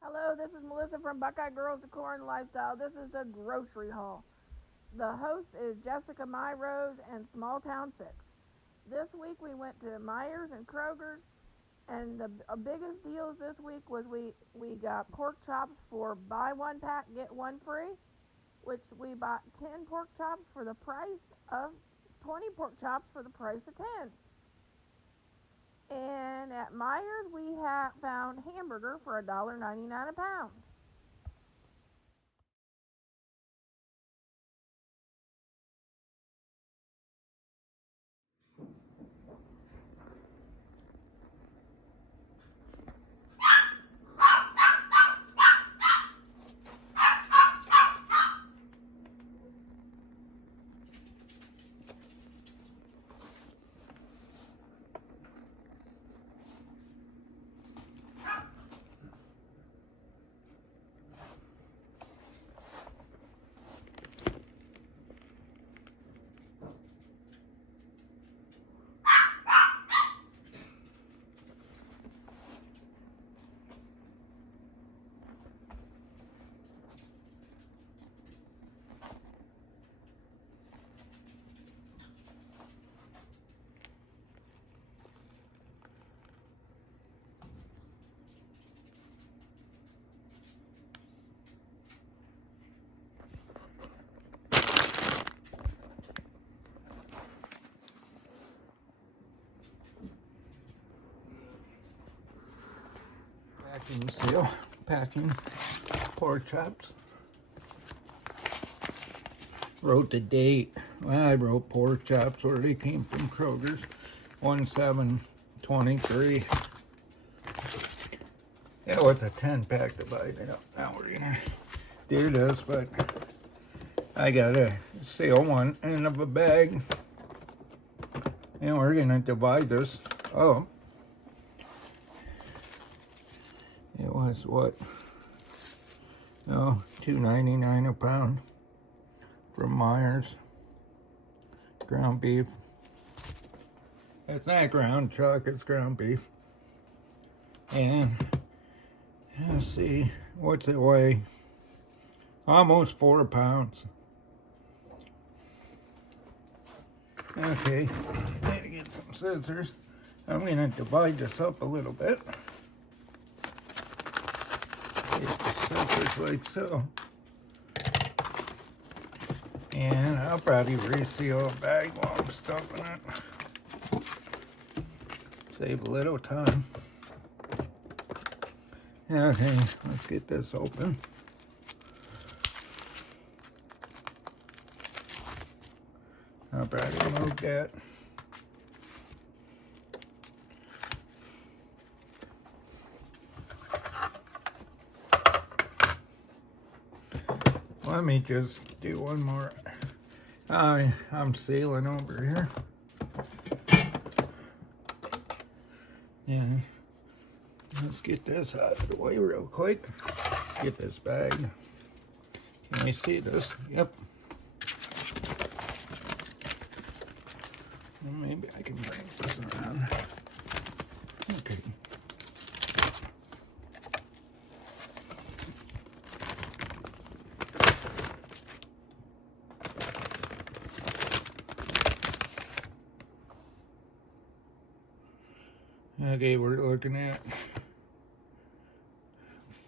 Hello, this is Melissa from Buckeye Girls Decor and Lifestyle. This is the grocery haul. The host is Jessica Rose and Small Town 6. This week we went to Myers and Kroger's, and the biggest deals this week was we got pork chops for buy one pack, get one free, which we bought 10 pork chops for the price of 20 pork chops for the price of 10. And at Myers we found hamburger for $1.99 a pound. Packing seal, packing pork chops. Wrote the date. Well, I wrote pork chops where they came from Kroger's. 1/7/23. That was a 10 pack to buy it up. Now we're gonna do this, but I got a seal one end of a bag. And we're gonna divide this up. It was what? No, $2.99 a pound from Myers. Ground beef. It's not ground chuck, it's ground beef. And let's see, what's it weigh? Almost 4 pounds. Okay, need to get some scissors. I'm gonna divide this up a little bit. Like so. And I'll probably reseal a bag while I'm stuffing it. Save a little time. Okay, let's get this open. I'll probably remove that. Let me just do one more. I'm sealing over here. Yeah. Let's get this out of the way real quick. Get this bag. Can you see this? Yep. Well, maybe I can bring this around. Okay. Okay, we're looking at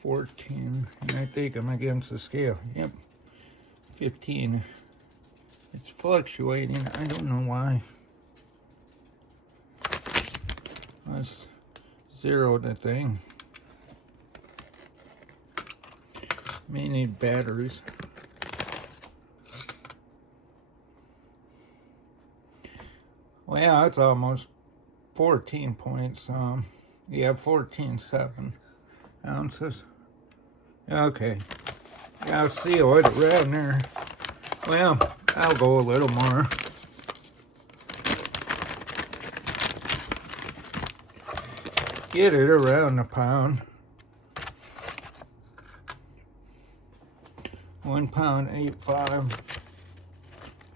14, and I think I'm against the scale. Yep, 15. It's fluctuating. I don't know why. Let's zero the thing. May need batteries. Well, it's almost 14 points. Yeah, 14.7 ounces. Okay. Yeah, I'll seal it around there. Well, I'll go a little more. Get it around a pound. 1 pound, 8.5.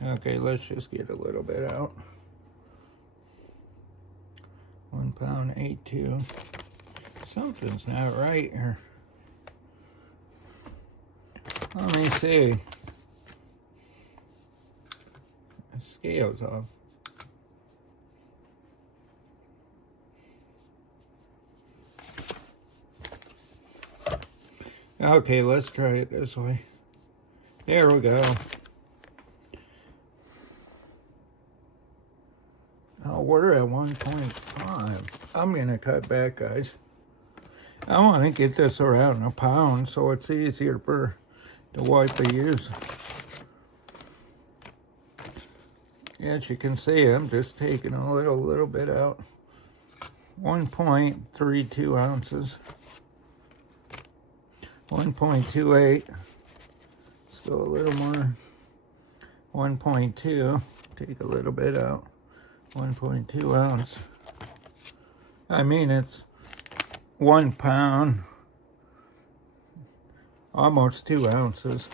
Okay, let's just get a little bit out. 1 pound, 8.2. Something's not right here. Let me see. The scale's off. Okay, let's try it this way. There we go. Oh, we're at 1.5. I'm gonna cut back, guys. I want to get this around a pound so it's easier for the wife to use. As you can see, I'm just taking a little bit out. 1.32 ounces. 1.28. Let's go a little more. 1.2. Take a little bit out. 1.2 ounce. I mean, it's 1 pound. Almost 2 ounces.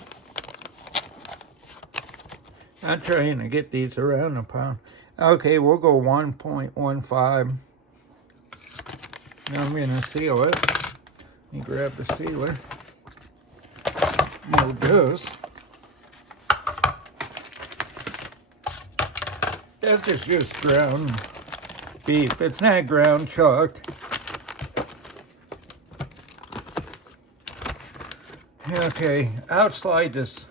I'm trying to get these around a pound. Okay, we'll go 1.15. Now I'm gonna seal it. Let me grab the sealer. Move this. This is just ground beef. It's not ground chuck. Okay, I'll slide this.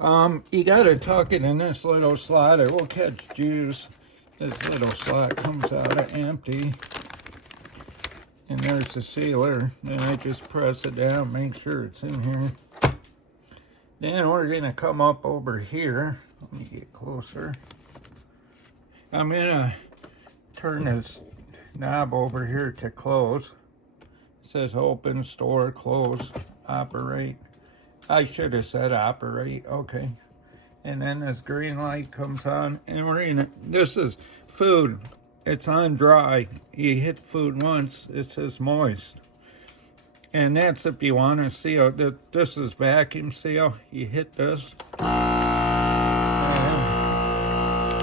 You gotta tuck it in this little slot. It will catch juice. This little slot comes out of empty. And there's the sealer. Then I just press it down, make sure it's in here. Then we're gonna come up over here. Let me get closer. I'm gonna turn this knob over here to close. It says open, store, close, operate. I should have said operate, okay. And then this green light comes on, and we're gonna, this is food. It's on dry. You hit food once, it says moist. And that's if you want to seal. This is vacuum seal. You hit this. And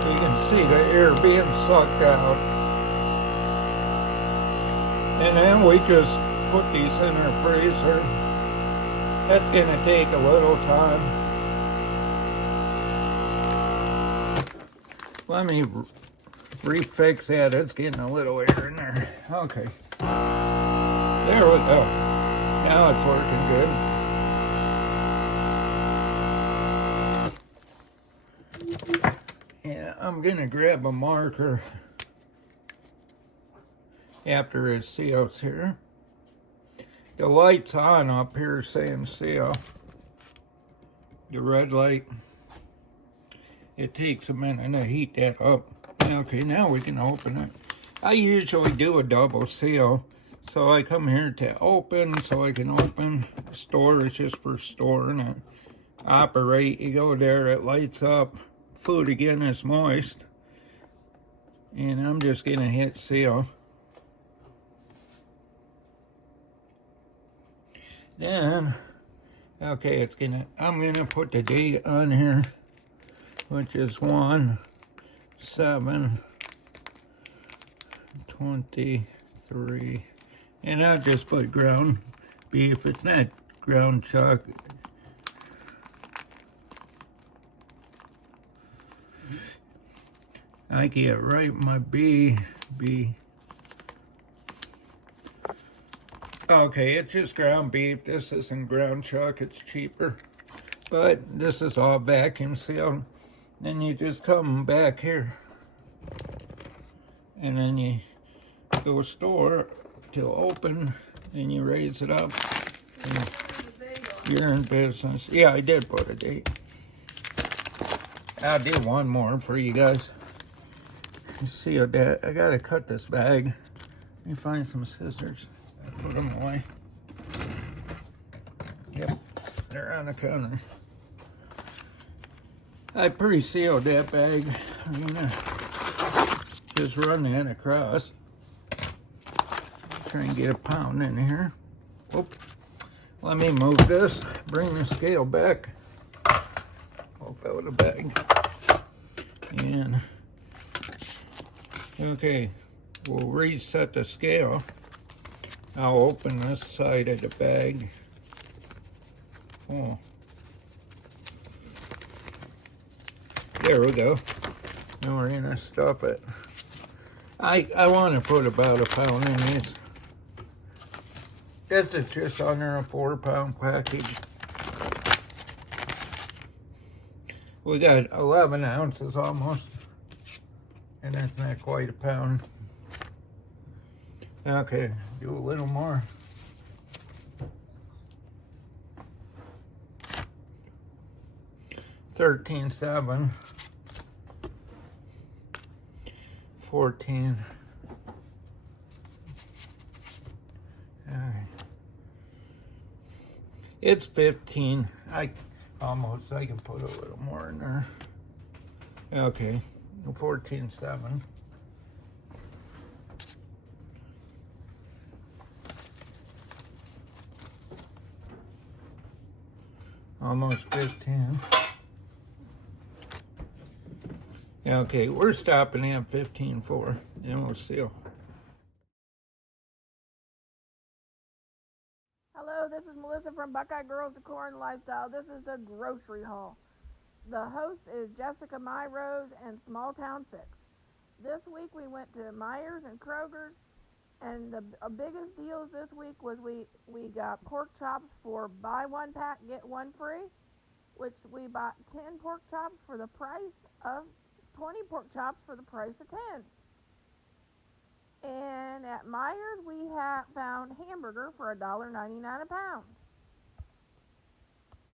you can see the air being sucked out. And then we just put these in our freezer. That's going to take a little time. Let me refix that. It's getting a little air in there. Okay. There we go. Now it's working good. Yeah, I'm going to grab a marker after it seals here. The light's on up here saying seal. The red light. It takes a minute to heat that up. Okay, now we can open it. I usually do a double seal. So I come here to open, so I can open. Store is just for storing it. Operate, you go there, it lights up. Food again is moist. And I'm just gonna hit seal. Then, okay, I'm gonna put the date on here, which is 1/7/23. And I'll just put ground beef. It's not ground chuck. I get right my B. Okay, it's just ground beef. This isn't ground chuck. It's cheaper. But this is all vacuum sealed. Then you just come back here. And then you go store to open, and you raise it up. You're in business. Yeah, I did put a date. I'll do one more for you guys. See that? I gotta cut this bag. Let me find some scissors. I put them away. Yep, they're on the counter. I pre-sealed that bag. I'm gonna just run that across. Try and get a pound in here. Whoop. Let me move this. Bring the scale back. I'll fill the bag. And okay, we'll reset the scale. I'll open this side of the bag. Oh, There we go. Now we're gonna stuff it. I want to put about a pound in these. This is just under a 4-pound package. We got 11 ounces almost, and that's not quite a pound. Okay, do a little more. $13.7, 14. It's 15. I can put a little more in there. Okay, 14.7. Almost 15. Okay, we're stopping at 15.4, and we'll seal. Hello, this is Melissa from Buckeye Girls Decor and Lifestyle. This is the grocery haul. The host is Jessica My Rose and Small Town 6. This week we went to Myers and Kroger's, and the biggest deals this week was we got pork chops for buy one pack, get one free, which we bought 10 pork chops for the price of 20 pork chops for the price of 10. And at Myers we found hamburger for $1.99 a pound.